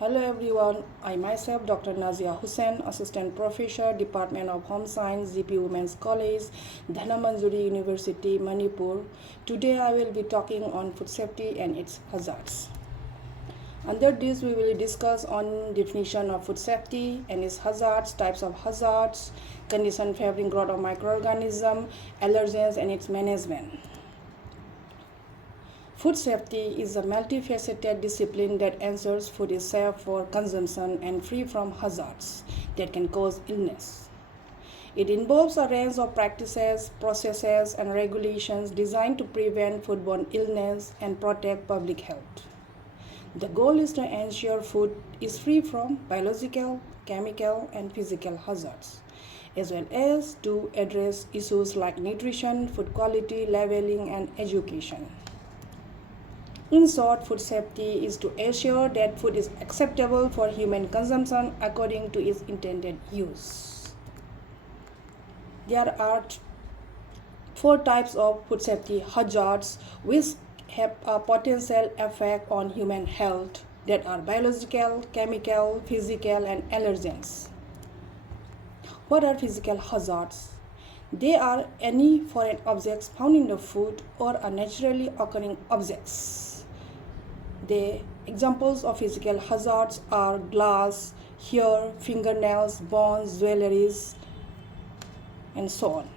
Hello everyone, I myself Dr.Nazia Hussain, Assistant Professor, Department of Home Science, GP Women's College, Dhanamanjuri University, Manipur. Today I will be talking on food safety and its hazards. Under this we will discuss on definition of food safety and its hazards, types of hazards, condition favoring growth of microorganism, allergens and its management. Food safety is a multifaceted discipline that ensures food is safe for consumption and free from hazards that can cause illness. It involves a range of practices, processes, and regulations designed to prevent foodborne illness and protect public health. The goal is to ensure food is free from biological, chemical, and physical hazards, as well as to address issues like nutrition, food quality, labeling, and education. In short, food safety is to ensure that food is acceptable for human consumption according to its intended use. There are four types of food safety hazards which have a potential effect on human health, that are biological, chemical, physical, and allergens. What are physical hazards? They are any foreign objects found in the food or are naturally occurring objects. The examples of physical hazards are glass, hair, fingernails, bones, jewelries, and so on.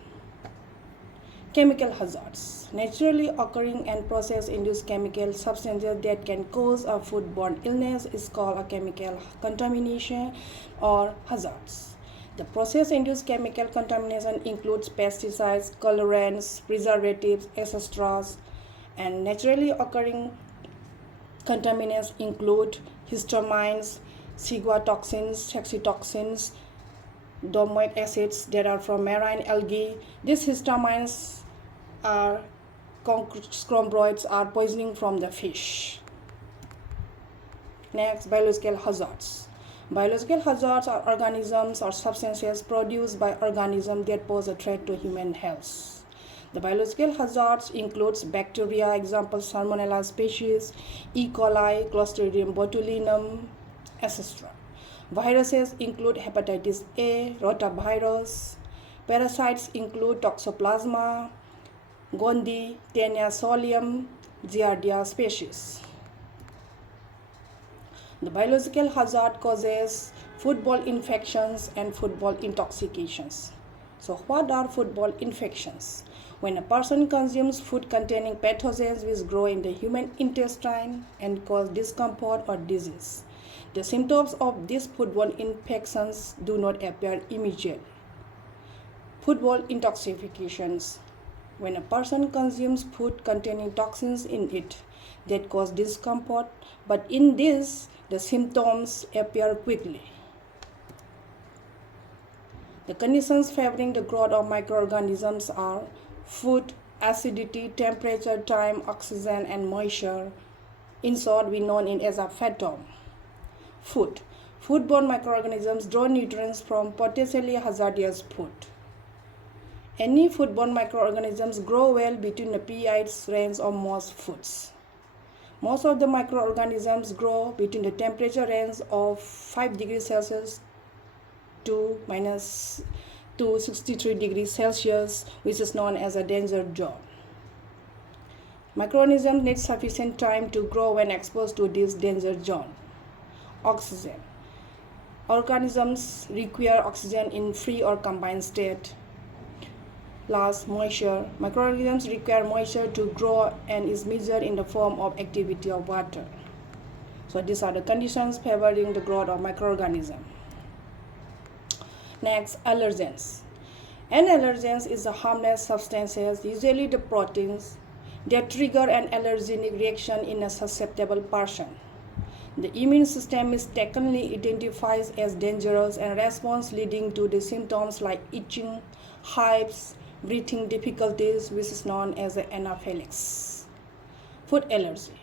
Chemical hazards. Naturally occurring and process-induced chemical substances that can cause a foodborne illness is called a chemical contamination or hazards. The process-induced chemical contamination includes pesticides, colorants, preservatives, etc. And naturally occurring contaminants include histamines, ciguatoxins, saxitoxins, domoic acids that are from marine algae. These histamines are scombroids are poisoning from the fish. Next, biological hazards. Biological hazards are organisms or substances produced by organisms that pose a threat to human health. The biological hazards includes bacteria, example Salmonella species, E. coli, Clostridium botulinum, etc. Viruses include hepatitis A, rotavirus. Parasites include Toxoplasma gondii, Taenia solium, Giardia species. The biological hazard causes foodborne infections and foodborne intoxications. So what are foodborne infections? When a person consumes food containing pathogens which grow in the human intestine and cause discomfort or disease, the symptoms of these foodborne infections do not appear immediately. Foodborne intoxications. When a person consumes food containing toxins in it that cause discomfort, but in this, the symptoms appear quickly. The conditions favoring the growth of microorganisms are food, acidity, temperature, time, oxygen, and moisture. In short, we know it as a phytome. Food. Foodborne microorganisms draw nutrients from potentially hazardous food. Any foodborne microorganisms grow well between the pH range of most foods. Most of the microorganisms grow between the temperature range of 5 degrees Celsius to 63 degrees Celsius, which is known as a danger zone. Microorganisms need sufficient time to grow when exposed to this danger zone. Oxygen. Organisms require oxygen in free or combined state. Last, moisture. Microorganisms require moisture to grow and is measured in the form of activity of water. So these are the conditions favoring the growth of microorganisms. Next, allergens. An allergen is a harmless substances, usually the proteins, that trigger an allergenic reaction in a susceptible person. The immune system mistakenly identifies as dangerous and responds, leading to the symptoms like itching, hives, breathing difficulties, which is known as anaphylaxis. Food allergy.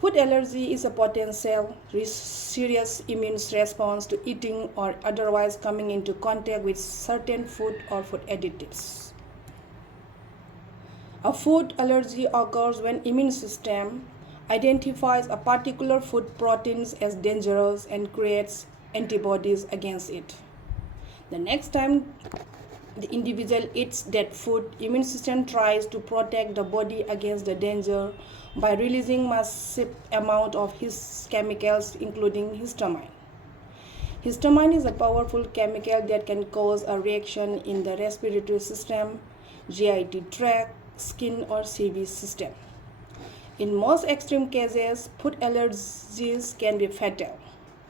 Food allergy is a potential serious immune response to eating or otherwise coming into contact with certain food or food additives. A food allergy occurs when immune system identifies a particular food proteins as dangerous and creates antibodies against it. The next time the individual eats that food, immune system tries to protect the body against the danger by releasing massive amount of his chemicals, including histamine. Histamine is a powerful chemical that can cause a reaction in the respiratory system, GIT tract, skin, or CV system. In most extreme cases, food allergies can be fatal.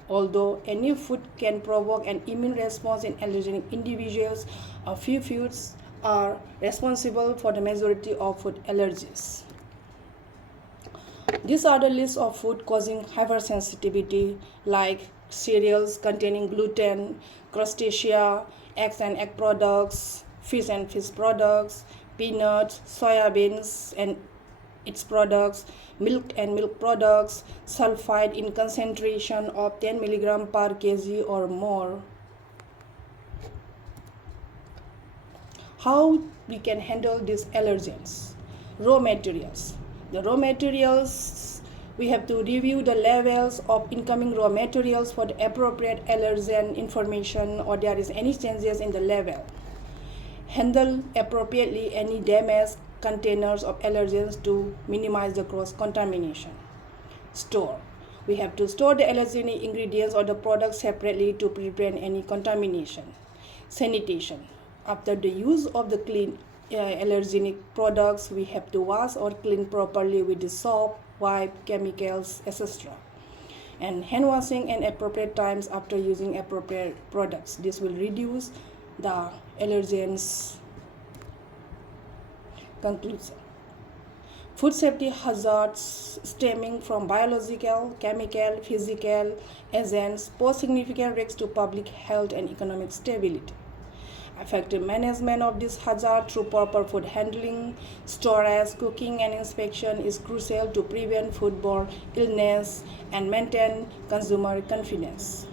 Although any food can provoke an immune response in allergenic individuals, a few foods are responsible for the majority of food allergies. These are the list of food causing hypersensitivity, like cereals containing gluten, crustacea, eggs and egg products, fish and fish products, peanuts, soybeans and its products, milk and milk products, sulfide in concentration of 10 mg per kg or more. How we can handle these allergens? Raw materials. The raw materials, we have to review the levels of incoming raw materials for the appropriate allergen information or there is any changes in the level. Handle appropriately any damaged containers of allergens to minimize the cross-contamination. Store. We have to store the allergenic ingredients or the products separately to prevent any contamination. Sanitation. After the use of the clean allergenic products, we have to wash or clean properly with the soap, wipe, chemicals, etc. And hand washing at appropriate times after using appropriate products. This will reduce the allergens. Conclusion. Food safety hazards stemming from biological, chemical, physical agents pose significant risks to public health and economic stability. Effective management of this hazard through proper food handling, storage, cooking, and inspection is crucial to prevent foodborne illness and maintain consumer confidence.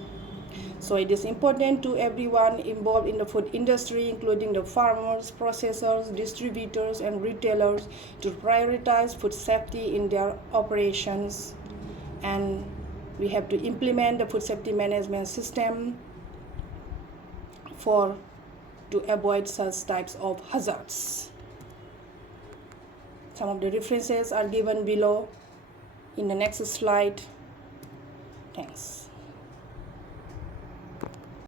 So it is important to everyone involved in the food industry, including the farmers, processors, distributors, and retailers, to prioritize food safety in their operations. And we have to implement the food safety management system to avoid such types of hazards. Some of the references are given below in the next slide. Thanks.